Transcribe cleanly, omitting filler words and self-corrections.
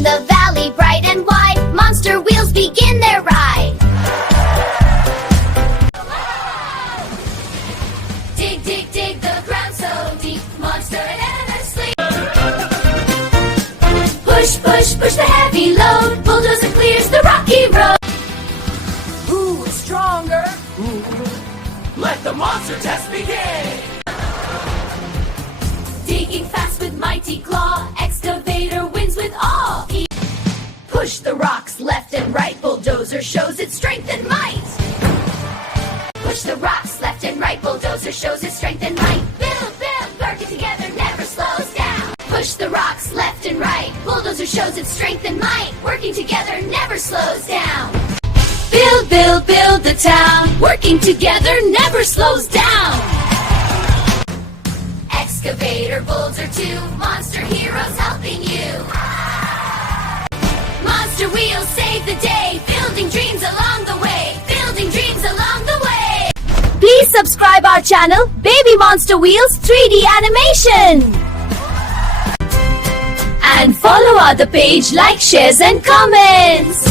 In the valley bright and wide, monster wheels begin their ride. Dig, dig, dig, the ground so deep, monster endlessly. Push, push, push the heavy load, bulldozer clears the rocky road. Who is stronger? Let the monster test begin! Digging fast with mighty claw, excavator wins with awe. Push the rocks left and right, bulldozer shows its strength and might. Push the rocks left and right, bulldozer shows its strength and might. Build, build, working together never slows down. Push the rocks left and right, bulldozer shows its strength and might. Working together never slows down. Build, build, build the town. Working together never slows down. Excavator, Bulldozer 2, monster heroes helping you. Monster wheels save the day, building dreams along the way. Building dreams along the way. Please subscribe our channel, Baby Monster Wheels 3D Animation. And follow our page, like, shares and comments.